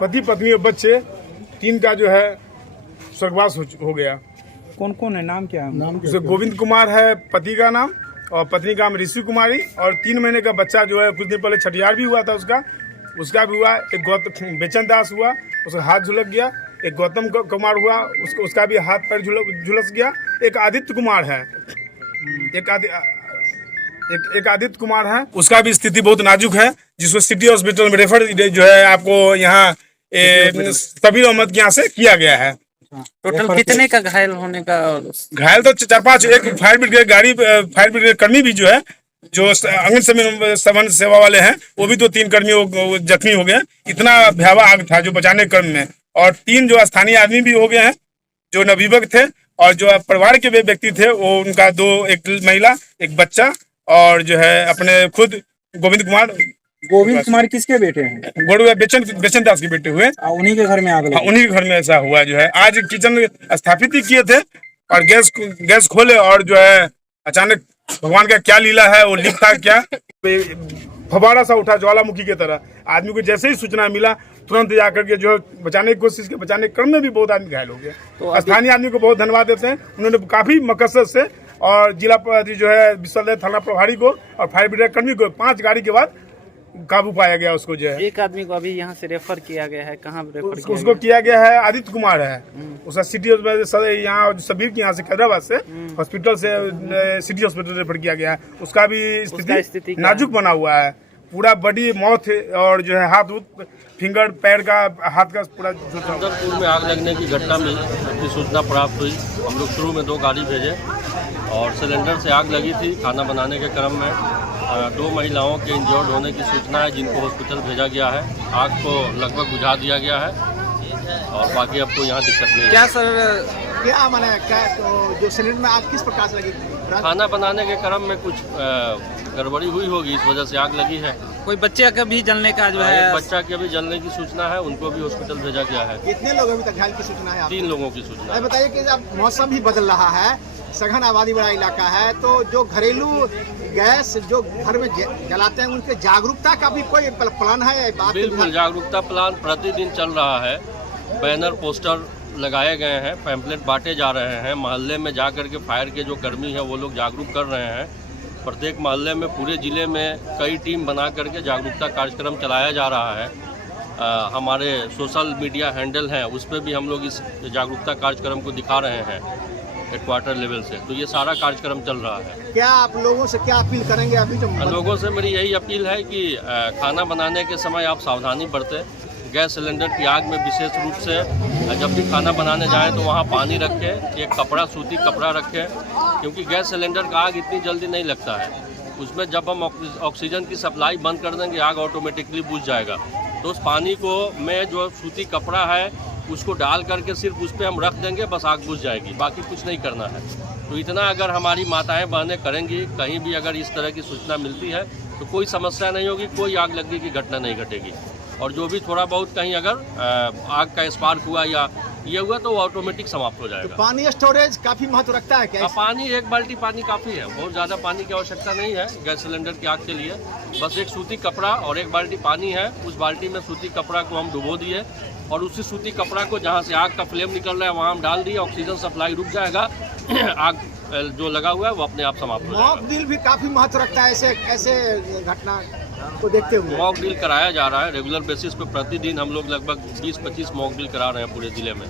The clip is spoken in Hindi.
पति पत्नी और बच्चे 3 का जो है स्वर्गवास हो गया। कौन कौन है, नाम क्या है? जैसे गोविंद कुमार है पति का नाम, और पत्नी का नाम ऋषि कुमारी, और 3 महीने का बच्चा जो है कुछ दिन पहले छठियार भी हुआ था उसका भी हुआ। एक गौतम बेचन दास हुआ, उसका हाथ झुलक गया। एक गौतम कुमार हुआ, उसका भी हाथ पैर झुलस गया। एक आदित्य कुमार है, एक आदित्य कुमार है, उसका भी स्थिति बहुत नाजुक है, जिसको सिटी हॉस्पिटल में रेफर जो है आपको यहाँ सबीर अहमद के यहाँ से किया गया है। टोटल कितने का घायल होने का? घायल तो 4-5, एक फायर ब्रिगेड कर्मी भी जो है, जो आंगन समन सेवा वाले हैं, वो भी 2-3 कर्मी जख्मी हो गए। इतना भयावह आग था जो बचाने क्रम में, और 3 जो स्थानीय आदमी भी हो गए हैं जो नवयुवक थे, और जो परिवार के व्यक्ति थे वो उनका एक महिला, एक बच्चा, और जो है अपने खुद गोविंद कुमार किसके बेटे हैं? बेचन दास के बेटे हुए। उन्हीं के घर में आग लगी? उन्हीं के घर में ऐसा हुआ जो है। आज किचन स्थापित ही किए थे और गैस खोले, और जो है अचानक भगवान का क्या लीला है, वो लीक था क्या, फवारा सा उठा ज्वालामुखी की तरह। आदमी को जैसे ही सूचना मिला तुरंत जाकर के जो है बचाने की कोशिश की। बचाने के क्रम में भी बहुत आदमी घायल हो गए। तो स्थानीय आदमी को बहुत धन्यवाद देते हैं, उन्होंने काफी मकसद से, और जिला जो है विश्वविद्यालय थाना प्रभारी को और फायर ब्रिगेड कर्मी को 5 गाड़ी के बाद काबू पाया गया। उसको जो है एक आदमी को अभी यहाँ से रेफर किया गया है, कहाँ रेफर किया उसको किया गया है? आदित्य कुमार है, उसका सिटी यहाँ सबीर के यहाँ से हैदराबाद से हॉस्पिटल से सिटी हॉस्पिटल रेफर किया गया है। उसका भी स्थिति नाजुक बना हुआ है, पूरा बॉडी मौत है, और जो है हाथ फिंगर पैर का हाथ का पूरा। सुंदरपुर में आग लगने की घटना में की सूचना प्राप्त हुई। हम लोग शुरू में 2 गाड़ी भेजे, और सिलेंडर से आग लगी थी। खाना बनाने के क्रम में 2 महिलाओं के इंजर्ड होने की सूचना है, जिनको हॉस्पिटल भेजा गया है। आग को लगभग बुझा दिया गया है, और बाकी अब तो यहाँ दिक्कत नहीं है। क्या सर, क्या माना क्या तो जो सिलेंडर में आग किस प्रकार से लगी? खाना बनाने के क्रम में कुछ गड़बड़ी हुई होगी, इस वजह से आग लगी है। कोई बच्चे का भी जलने का जो है? एक बच्चा के भी जलने की सूचना है, उनको भी हॉस्पिटल भेजा गया है। कितने लोग अभी तक घायल की सूचना है? 3 लोगों की सूचना है। बताइए कि अब मौसम भी बदल रहा है, सघन आबादी वाला इलाका है, तो जो घरेलू गैस जो घर में जलाते हैं उनके जागरूकता का भी कोई प्लान है? बिल्कुल, जागरूकता प्लान प्रतिदिन चल रहा है। बैनर पोस्टर लगाए गए हैं, पैम्पलेट बांटे जा रहे हैं। मोहल्ले में जा कर के फायर के जो कर्मी हैं वो लोग जागरूक कर रहे हैं। प्रत्येक मोहल्ले में पूरे ज़िले में कई टीम बना करके जागरूकता कार्यक्रम चलाया जा रहा है। हमारे सोशल मीडिया हैंडल हैं, उस पर भी हम लोग इस जागरूकता कार्यक्रम को दिखा रहे हैं हेडक्वार्टर लेवल से। तो ये सारा कार्यक्रम चल रहा है। क्या आप लोगों से क्या अपील करेंगे? अभी जो लोगों से मेरी यही अपील है कि खाना बनाने के समय आप सावधानी बरतें। गैस सिलेंडर की आग में विशेष रूप से जब भी खाना बनाने जाएं तो वहाँ पानी रखें, एक कपड़ा, सूती कपड़ा रखें, क्योंकि गैस सिलेंडर का आग इतनी जल्दी नहीं लगता है। उसमें जब हम ऑक्सीजन की सप्लाई बंद कर देंगे आग ऑटोमेटिकली बुझ जाएगा। तो उस पानी को में जो सूती कपड़ा है उसको डाल करके सिर्फ उस पर हम रख देंगे, बस आग बुझ जाएगी, बाकी कुछ नहीं करना है। तो इतना अगर हमारी माताएं बहनें करेंगी, कहीं भी अगर इस तरह की सूचना मिलती है तो कोई समस्या नहीं होगी, कोई आग लगने की घटना नहीं घटेगी। और जो भी थोड़ा बहुत कहीं अगर आग का स्पार्क हुआ या ये हुआ तो ऑटोमेटिक समाप्त हो जाएगा। तो पानी स्टोरेज काफी महत्व रखता है क्या? पानी 1 बाल्टी पानी काफ़ी है, बहुत ज़्यादा पानी की आवश्यकता नहीं है गैस सिलेंडर की आग के लिए। बस एक सूती कपड़ा और 1 बाल्टी पानी है, उस बाल्टी में सूती कपड़ा को हम डुबो दिए, और उसी सूती कपड़ा को जहाँ से आग का फ्लेम निकल रहा है वहाँ हम डाल दिए, ऑक्सीजन सप्लाई रुक जाएगा, आग जो लगा हुआ है वो अपने आप समाप्त हो जाएगा। मॉक ड्रिल भी काफी महत्व रखता है ऐसे घटना को देखते हुए। मॉक ड्रिल कराया जा रहा है रेगुलर बेसिस पे। प्रतिदिन हम लोग लगभग 20-25 मॉक ड्रिल करा रहे हैं पूरे ज़िले में।